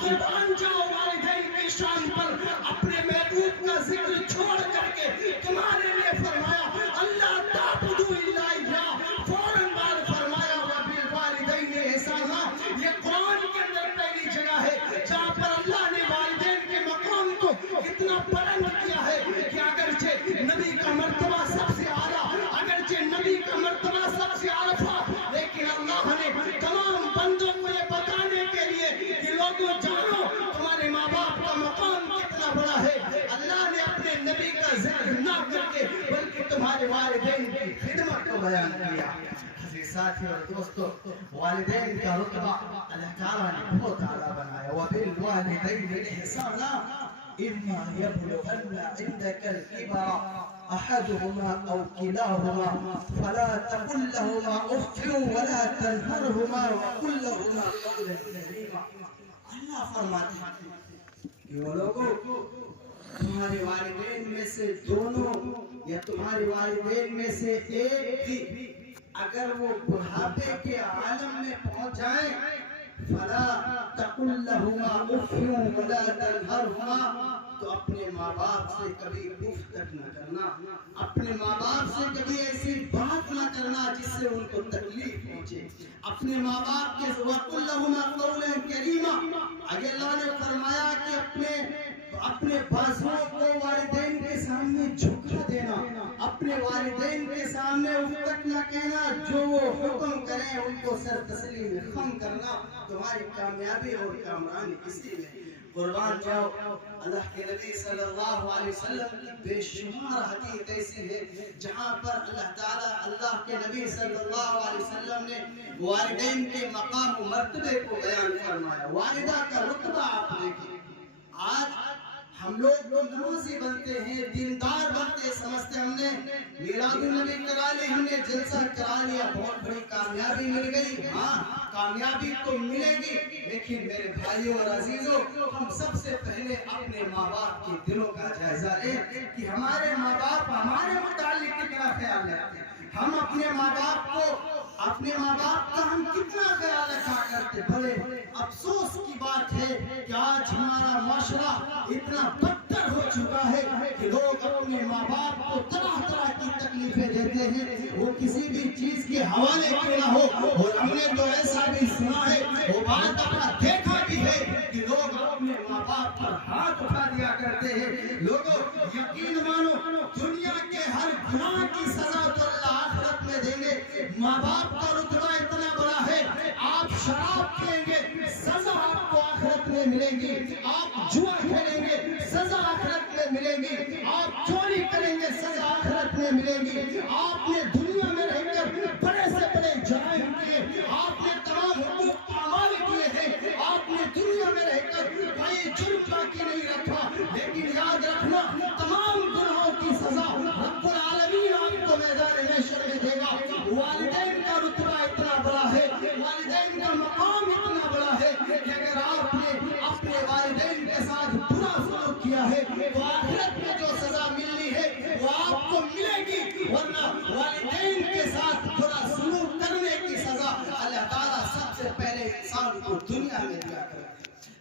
قربان جاؤ والدین کی شان پر، اپنے محبوب کا ذکر چھوڑ کر کے تمہارے لیے فرمایا اللہ تعبدوا الا اياه، فوراً بعد فرمایا وبالوالدین احسانا۔ یہ قرآن کے اندر پہلی جگہ ہے جہاں پر اللہ نے والدین کے مقام کو اتنا بلند کیا ہے کہ اگرچہ نبی کا مرتبہ سب سے اعلیٰ، اگرچہ نبی کا مرتبہ سب سے اعلیٰ، لیکن اللہ نے تمام بندوں کو یہ بتانے کے لیے کہ لوگوں جانو تمہارے ماں باپ کا مقام کتنا بڑا ہے، اللہ نے اپنے نبی کا ذکر نہ کر کے بلکہ تمہارے والدین کی خدمت کو بیان کیا۔ ساتھی اور دوستو، والدین کا رتبہ اللہ تعالیٰ نے بہت اعلیٰ بنایا۔ وبالوالدین احسانا اما يبلغن عندك الكبر احدهما او كلاهما فلا تقل لهما اف ولا تنهرهما وقل لهما قولا كريما۔ اللہ فرماتے ہیں کہ وہ لوگوں تمہارے والدین میں سے دونوں یا تمہارے والدین میں سے ایک بھی اگر وہ بڑھاپے کے عالم میں پہنچ جائیں فلا تقل لهما اف ولا تنهرهما، تو اپنے ماں باپ سے کبھی اف تک نہ کرنا، اپنے ماں باپ سے کبھی ایسی بات نہ کرنا جس سے ان کو تکلیف پہنچے، اپنے ماں باپ کے وقل لهما قولا كريما۔ آگے اللہ نے فرمایا کہ اپنے بازوؤں کو والدین کے سامنے جھکا دینا، اپنے والدین کے سامنے اف تک نہ کہنا، جو وہ حکم کریں ان کو سر تسلیم میں خم کرنا، تمہاری کامیابی اور کامرانی اسی میں۔ قربان جاؤ، اللہ کے نبی صلی اللہ علیہ وسلم کی بے شمار حدیث ایسی ہے جہاں پر اللہ تعالیٰ اللہ کے نبی صلی اللہ علیہ وسلم نے والدین کے مقام و مرتبے کو بیان فرمایا۔ والدہ کا رتبہ آپ دیکھیں، آج ہم لوگ تو نمازی بنتے ہیں، دیندار بنتے ہیں، سمجھتے ہم نے میلاد النبی کرا لی، ہم نے جلسہ کرا لیا، بہت بڑی کامیابی مل گئی۔ ہاں کامیابی تو ملے گی، لیکن میرے بھائیوں اور عزیزوں، ہم سب سے پہلے اپنے ماں باپ کے دلوں کا جائزہ لیں کہ ہمارے ماں باپ ہمارے متعلق کتنا خیال رکھتے ہیں، ہم اپنے ماں باپ کا ہم کتنا خیال رکھا کرتے۔ بڑے افسوس کی بات ہے کہ آج ہمارا معاشرہ اتنا بدتر ہو چکا ہے کہ لوگ اپنے ماں باپ کو طرح طرح کی تکلیفیں دیتے ہیں، وہ کسی بھی چیز کے حوالے کیوں نہ ہو۔ اور ہم نے تو ایسا بھی سنا ہے، وہ بات اپنا دیکھا بھی ہے کہ لوگ اپنے ماں باپ پر ہاتھ اٹھا دیا کرتے ہیں۔ لوگوں یقین مانو، دنیا کے ہر گناہ کی سزا تو اللہ آخرت میں دیں گے۔ ماں باپ کا رتبہ اتنا بڑا ہے، آپ شراب پئیں گے سزا آپ کو آخرت میں ملے گی، آپ جوا کھیلیں گے سزا آخرت میں ملے گی، آپ چوری کریں گے سزا آخرت میں ملے گی، آپ نے دنیا میں رہ کر بڑے سے بڑے جرائم کیے، آپ نے تمام حقوق پامال کیے ہیں، آپ نے دنیا میں رہ کر کوئی جرم باقی نہیں رکھا، لیکن یاد رکھنا تمام گناہوں کی سزا رب العالمین آپ کو میدان محشر میں دے گا۔ والدین کا رتبہ اتنا بڑا ہے، والدین کا مقام اتنا بڑا ہے کہ اگر آپ نے اپنے والدین کے ساتھ برا سلوک کیا ہے تو آخرت میں جو سزا ملنی ہے وہ آپ کو ملے گی، ورنہ والدین کے ساتھ برا سلوک کرنے کی سزا اللہ تعالیٰ سب سے پہلے انسان کو دنیا میں دیا کرے۔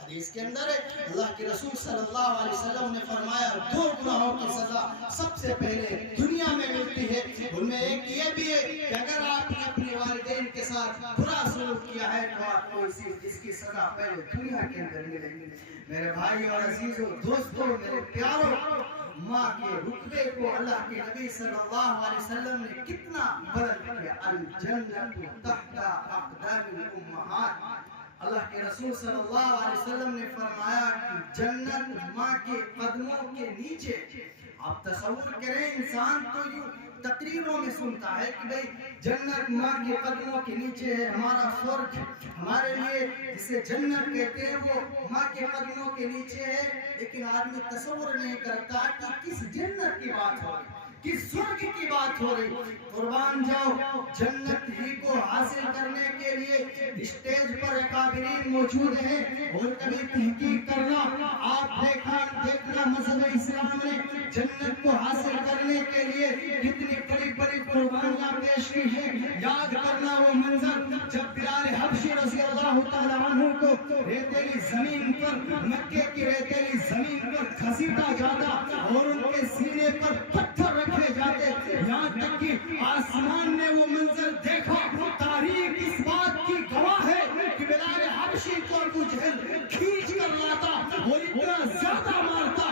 حدیث کے اندر ہے اللہ کے رسول صلی اللہ علیہ وسلم نے فرمایا دو گناہوں کی سزا سب سے پہلے دنیا میں ملتی ہے، ان میں ایک یہ بھی ہے کہ اگر آپ نے اپنے والدین کے ساتھ برا سلوک کیا ہے تو آپ کو اس کی سزا پہلے دنیا کے اندر ملے گی۔ میرے بھائی اور عزیزوں، دوستوں، میرے پیاروں، ماں کے رتبے کو اللہ کے نبی صلی اللہ علیہ وسلم نے کتنا بلند کیا۔ الجنت تحت اقدام الامہات، اللہ کے رسول صلی اللہ علیہ وسلم نے فرمایا کہ جنت ماں کے قدموں کے نیچے۔ آپ تصور کریں، انسان تو یوں تقریروں میں سنتا ہے کہ بھئی جنت ماں کے قدموں کے نیچے ہے، ہمارا سورگ ہمارے لیے جسے جنت کہتے ہیں وہ ماں کے قدموں کے نیچے ہے، لیکن آدمی تصور نہیں کرتا کہ کس جنت کی بات ہو رہی، کس سورگ کی بات ہو رہی۔ قربان جاؤ، جنت ہی کو حاصل کرنے کے لیے اسٹیج پر اکابرین موجود ہیں، اور کبھی تحقیق کرنا، آپ دیکھنا مذہب اسلام نے جنت کو حاصل کرنے کے لیے کتنی بڑی بڑی قربانیاں پیش کی ہیں۔ یاد کرنا وہ منظر جب بلال حبشی رضی اللہ تعالیٰ عنہ کو ریتیلی زمین پر، مکے کی ریتیلی زمین پر گھسیٹا جاتا اور ان کے سینے پر پتھر رکھے جاتے، یہاں تک کہ آسمان نے وہ منظر دیکھا۔ تاریخ اس بات کی گواہ ہے کہ بلال حبشی کو ابو جہل کھینچ کر لاتا اور اتنا زیادہ مارتا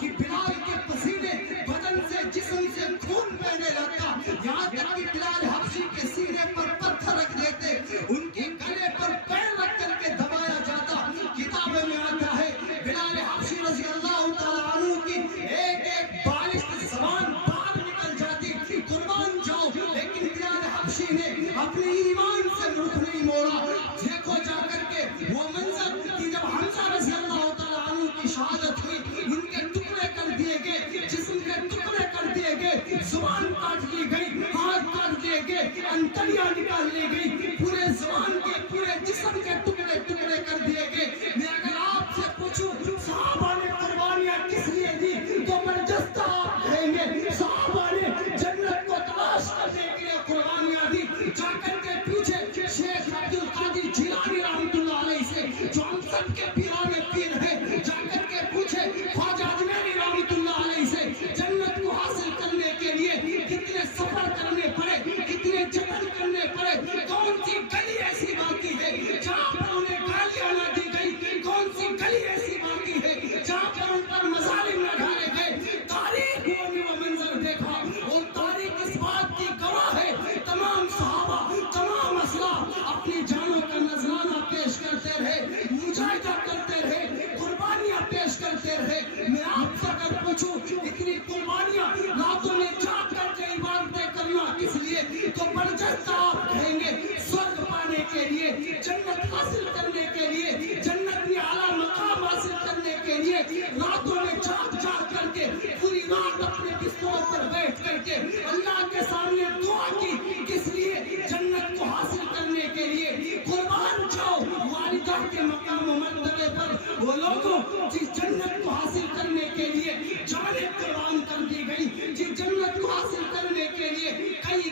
کہ بلال کے پسینے بدن سے، جسم سے خون بہنے لگتا، یہاں تک کہ بلال حبشی کے سینے پر پتھر رکھ دیتے، ان کے گلے پر پیر رکھ کر کے دبایا جاتا۔ کتابوں میں آتا ہے بلال حبشی رضی اللہ تعالیٰ عنہ کی ایک ایک بالشت زبان باہر نکل جاتی، قربان جاؤ، لیکن بلال حبشی نے اپنے ایمان سے رخ نہیں موڑا۔ دیکھو جا کر کے وہ منظر کہ جب حمزہ رضی اللہ تعالیٰ عنہ کی شہادت ہوئی، ان کے ٹکڑے کر دیے گئے، جسم کے ٹکڑے کر دیے گئے، زبان کاٹ لی گئی، ہاتھ کاٹ دیے گئے، انتڑیاں نکال لی گئی، پورے زبان کے، پورے جسم کے ٹکڑے ٹکڑے کر دیے گئے۔ میں اگر آپ سے پوچھوں صحابہ نے قربانیاں کس لیے دی تو برجستہ آپ کہیں گے صحابہ نے جنت کو تلاش کرنے کے لیے قربانیاں دی۔ جا کر کے پیچھے شیخ عبد القادر جیلانی رحمۃ اللہ علیہ سے، جو ہم سب کے پیرانے پیر ہیں، جا کر کے پوچھے خواجہ اجمیری رحمۃ اللہ علیہ سے، جنت کو حاصل کرنے کے لیے کتنے سفر کرنے پڑے، کتنے جبل کرنے پڑے، کون سی گلی ایسی باقی ہے جہاں پر انہیں گالیاں نہ دی گئی، کون سی گلی ایسی باقی ہے جہاں پر ان پر مظالم نہ ڈالے گئے۔ تاریخ نے وہ منظر دیکھا اور تاریخ اس بات کی گواہ ہے، تمام صحابہ، تمام اسلاف اپنی جانوں کا نذرانہ پیش کرتے رہے، مجاہدہ کرتے رہے، قربانیاں پیش کرتے رہے۔ میں آپ سے اگر پوچھوں اتنی قربانیاں راتوں میں جاگ کر کے عبادتیں کرنا کس لیے تو برجستہ آپ کہیں گے سورگ پانے کے لیے، جنت حاصل کرنے کے لیے، جنت میں اعلیٰ مقام حاصل کرنے کے لیے راتوں میں جاگ جاگ کر کے پوری رات اپنے بستروں پر بیٹھ کر کے اللہ کے سامنے دعا کی، کس لیے؟ جنت کو حاصل کرنے کے لیے۔ قربان جاؤ والدہ کے مقام و مرتبے پر وہ لوگوں جس جنت کو حاصل کرنے کے لیے جانیں قربان کر دی گئی، جس جنت کو حاصل کرنے کے لیے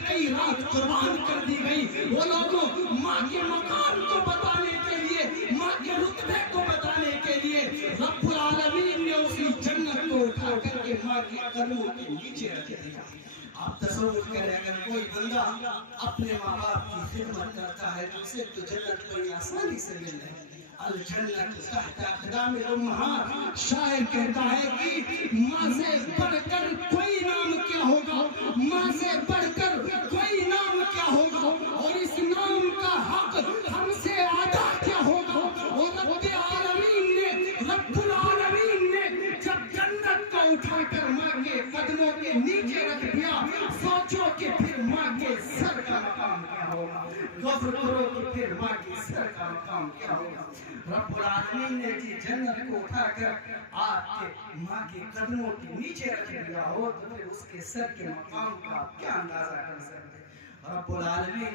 کئی رات قربان کر دی گئی، وہ لوگوں ماں کے مقام کو بتانے کے لیے، ماں کے رتبے کو بتانے کے لیے رب العالمین نے اسی جنت کو اٹھا کر کے ماں کے قدموں کے نیچے رکھ دیا۔ آپ تصور کریں اگر کوئی بندہ اپنے ماں باپ کی خدمت کرتا ہے تو اسے تو جنت بڑی آسانی سے مل رہی ہے۔ الجنت تحت اقدام الامہات، شاعر کہتا ہے کہ ماں سے بڑھ کر کوئی نام کیا ہوگا، ماں سے بڑھ کر کوئی نام کیا ہوگا، اور اس نام کا حق ہم سے ادا کیا ہوگا۔ اور رب العالمین نے جب جنت کو اٹھا کر ماں کے قدموں کے نیچے رکھ دیا، سوچو کہ پھر ماں کے سر کا مقام کیا ہوگا، غور کرو کہ پھر ماں کے سر کا مقام کیا ہوگا۔ رب العالمین نے جی جنت کو اٹھا کر آپ کے ماں کے قدموں کے نیچے رکھ دیا ہو تو پھر اس کے سر کے مقام کا کیا اندازہ کر سکتے۔ رب العالمین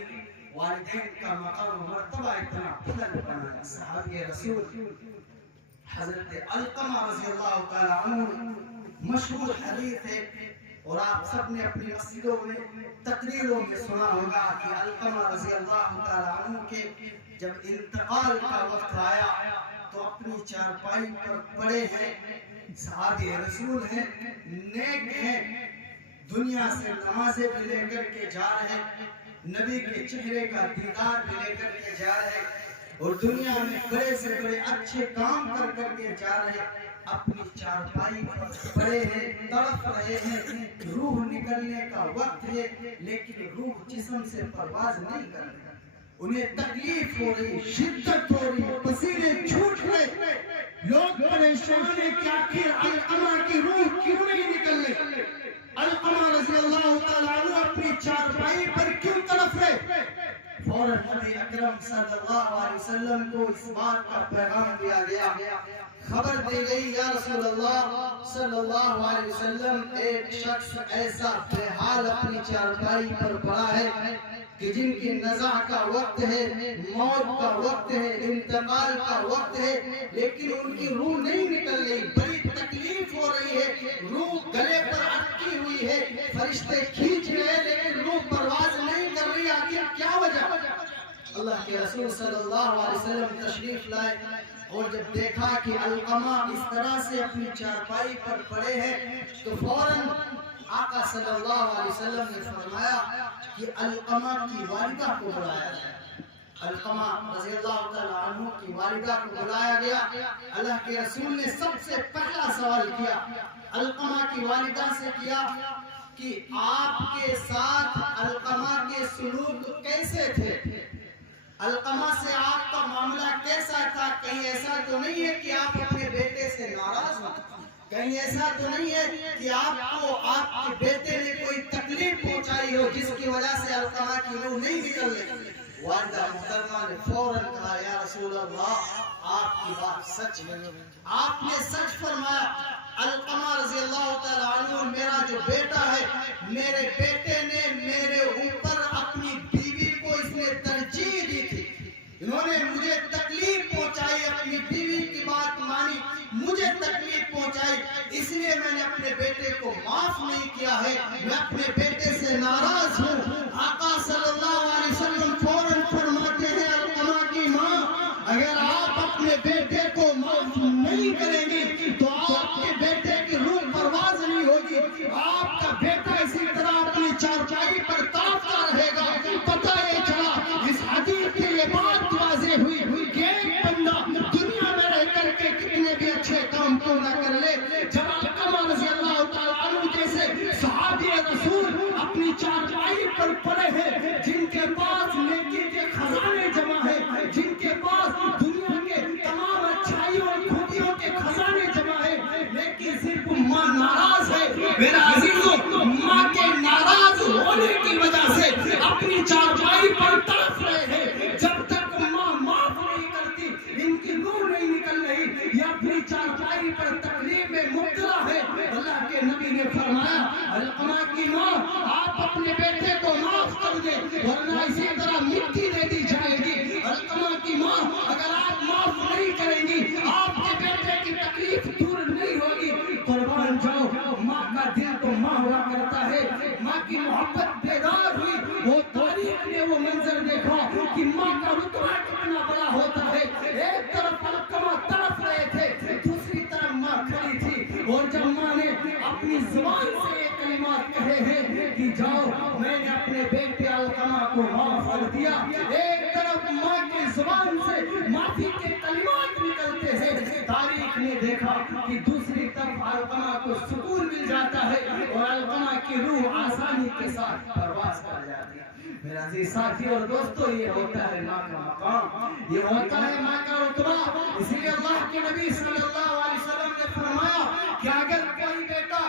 والدین کا مقام و مرتبہ اتنا بلند بنایا۔ صحابی رسول حضرت علقمہ رضی اللہ تعالیٰ عنہ، مشہور حدیث ہے اور آپ سب نے اپنی مسجدوں میں تقریروں میں سنا ہوگا کہ علقمہ رضی اللہ تعالیٰ عنہ کے جب انتقال کا وقت آیا تو اپنی چارپائی پر پڑے ہیں، صحابی رسول ہیں، نیک ہیں، دنیا سے نمازیں بھی لے کر کے جا رہے، نبی کے چہرے کا دیدار بھی لے کر کے جا رہے اور دنیا میں بڑے سے بڑے اچھے کام کر کر کے جا رہے، اپنی چارپائی پر پڑے ہیں، تڑپ رہے ہیں، روح نکلنے کا وقت ہے لیکن روح جسم سے پرواز نہیں کر رہی، انہیں تکلیف ہو رہی، شدت ہو رہی، پسینے چھوٹ رہے، لوگ پریشان ہیں کہ آخر علقمہ کی روح کیوں نہیں نکل رہی، علقمہ رضی اللہ تعالیٰ عنہ اپنی چارپائی پر کیوں تڑپ رہے۔ فوراً نبی اکرم صلی اللہ علیہ وسلم کو اس بات کا پیغام دیا گیا، خبر دی گئی یا رسول اللہ صلی اللہ علیہ وسلم، ایک شخص ایسا بے حال اپنی چارپائی پر پڑا ہے کہ جن کی نزع کا وقت ہے، موت کا وقت ہے، انتقال کا وقت ہے، لیکن ان کی روح نہیں نکل رہی، بڑی تکلیف ہو رہی ہے، روح گلے پر اٹکی ہوئی ہے، فرشتے کھینچ رہے لیکن روح پرواز نہیں کر رہی، آخر کیا وجہ؟ اللہ کے رسول صلی اللہ علیہ وسلم تشریف لائے اور جب دیکھا کہ علقمہ اس طرح سے اپنی چارپائی پر پڑے ہیں تو فوراً آقا صلی اللہ علیہ وسلم نے فرمایا کہ علقمہ کی والدہ کو بلایا جائے۔ علقمہ رضی اللہ تعالیٰ عنہ کی والدہ کو بلایا گیا۔ اللہ کے رسول نے سب سے پہلا سوال کیا علقمہ کی والدہ سے کیا کہ آپ کے ساتھ علقمہ کے سلوک کیسے تھے، علقمہ سے آپ کا معاملہ کیسا تھا، کہیں ایسا تو نہیں ہے کہ آپ اپنے بیٹے سے ناراض ہو، کہیں ایسا تو نہیں ہے کہ آپ کو آپ کے بیٹے نے کوئی تکلیف پہنچائی ہو جس کی وجہ سے علقمہ کی روح نہیں نکل رہی۔ والدہ محترمہ نے فوراً کہا یا رسول اللہ آپ کی بات سچ ہے، آپ نے سچ فرمایا۔ علقمہ رضی اللہ تعالیٰ عنہ میرا جو بیٹا ہے، میرے بیٹے نے میرے اوپر اپنی بیوی کو اس نے ترجیح دی تھی، انہوں نے مجھے تکلیف پہنچائی، اپنی بیوی کی بات مانی، مجھے تکلیف پہنچائی، اس لیے میں نے اپنے بیٹے کو معاف نہیں کیا ہے، میں اپنے بیٹے سے ناراض ہوں۔ آقا صلی اللہ علیہ وسلم فوراً فرماتے ہیں علقمہ کی ماں اگر آپ اپنے بیٹے کو معاف نہیں کریں گی تو آپ کے بیٹے کی روح پرواز نہیں ہوگی، آپ کا بیٹا اسی طرح اپنی چارپائی پر کانپتا رہے گا۔ پتہ یہ چلا اس حدیث کی یہ بات واضح ہوئی کہ ایک بندہ دنیا میں رہ کر کے کتنے بھی اچھے کام کیوں نہ کر لے، جب علقمہ رضی اللہ تعالیٰ عنہ جیسے صحابی رسول اپنی چارپائی پر پڑے ہیں، جن کے پاس نیکی کے خزانے جمع ہیں، جن کے پاس دنیا کے تمام اچھائیوں اور خوبیوں کے خزانے جمع ہیں، لیکن صرف ماں ناراض ہے۔ میرا عزیزو، ماں کے ناراض ہونے کی وجہ سے اپنی چارپائی پر تڑپ رہے ہیں، جب تک ماں معاف نہیں کرتی ان کی روح نہیں نکل رہی، یہ اپنی چارپائی پر تکلیف میں مبتلا ہے۔ اللہ کے نبی نے فرمایا علقمہ کی ماں آپ اپنے بیٹے کو معاف کر دیں ورنہ اسی طرح مٹی دے دی جائے گی۔ علقمہ کی ماں اگر آپ معاف نہیں کریں گی آپ کے بیٹے کی تکلیف دور نہیں ہوگی۔ قربان جاؤ، ماں کا دل تو ماں ہوا کرتا ہے، ماں کی محبت بیدار ہوئی، وہ تاریخ نے وہ منظر دیکھا کہ ماں کا رتبہ کتنا بڑا ہوتا ہے۔ ایک طرف علقمہ تڑپ رہے تھے، دوسری طرف ماں کھڑی تھی، اور جب ماں نے اپنی زبان سے یہ کلمات کہے ہیں کہ جاؤ میں نے اپنے بیٹے علقمہ کو معاف کر دیا، ایک طرف ماں کی زبان سے معافی کے کلمات نکلتے ہیں، تاریخ نے دیکھا کہ دوسری طرف علقمہ کو سکون مل جاتا ہے اور علقمہ کی روح آسانی کے ساتھ پرواز کر جاتی ہے۔ میرا عزیز ساتھی اور دوستو، یہ ہوتا ہے ماں کا مقام، یہ ہوتا ہے ماں کا رتبہ۔ اسی لیے اللہ کے نبی صلی اللہ علیہ وسلم نے فرمایا کہ اگر کوئی بیٹا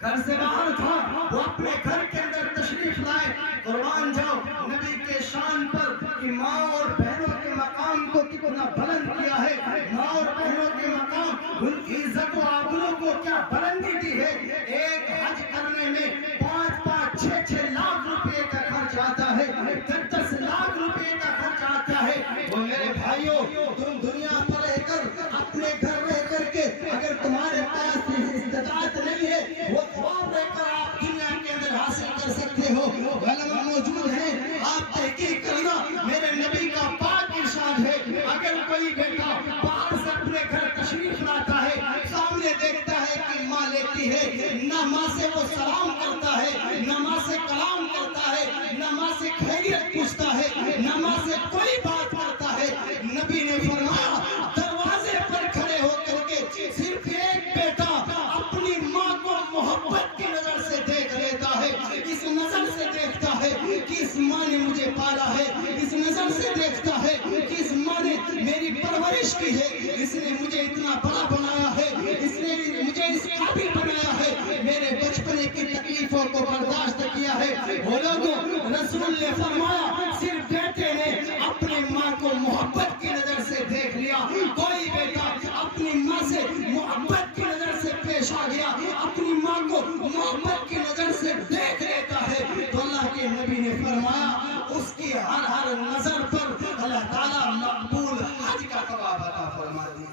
گھر سے باہر تھا وہ اپنے گھر کے اندر تشریف لائے، قربان جاؤ نبی کے شان پر کہ ماں اور بہنوں کے مقام کو کتنا بلند کیا ہے، ماں اور بہنوں کے مقام، ان کی عزت و آبرو کو کیا بلندی دی ہے۔ ایک حج کرنے میں 5-5 6-6 لاکھ روپے کا خرچ آتا ہے، 10-10 لاکھ روپے کا خرچ آتا ہے۔ وہ میرے بھائیوں، تم دنیا پر رہ کر اپنے گھر رہ کر کے اگر تمہارے پاس استطاعت نہیں ہے وہ خواب رہ کر آپ دنیا کے اندر حاصل کر سکتے ہو، علماء موجود ہیں، آپ تحقیق کرنا۔ میرے نبی کا پاک ارشاد ہے اگر کوئی بیٹا باہر سے اپنے گھر تشریف لاتا ہے، سامنے دیکھتا ہے کہ ماں لیتی ہے، نہ ماں سے وہ سلام کرتا ہے، نہ ماں سے کلام کرتا ہے، نہ ماں سے خیریت پوچھتا ہے، نہ ماں سے کوئی بات کرتا ہے، نبی نے فرمایا دروازے پر کھڑے ہو کر کے صرف ایک بیٹا اپنی ماں کو محبت کی نظر سے دیکھ لیتا ہے، اس نظر سے دیکھتا ہے کہ اس ماں نے مجھے پالا ہے، اس نظر سے دیکھتا ہے کہ اس ماں نے میری پرورش کی ہے، اس نے مجھے اتنا بڑا بنایا ہے، اس نے مجھے اس قابل بنایا ہے، میرے بچپنے کی تکلیفوں کو برداشت کیا ہے۔ وہ لوگوں رسول نے فرمایا صرف بیٹے نے اپنی ماں کو محبت کی نظر سے دیکھ لیا، کوئی بیٹا اپنی ماں سے محبت کی نظر سے پیش آ گیا، اپنی ماں کو محبت کی نظر سے دیکھ لیتا ہے تو اللہ کے نبی نے فرمایا اس کی ہر نظر پر اللہ تعالیٰ مقبول حج کا ثواب عطا فرما دے۔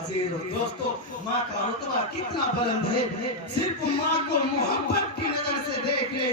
عزیز دوستو، ماں کا رتبہ کتنا بلند ہے، صرف ماں کو محبت کی نظر سے دیکھ لے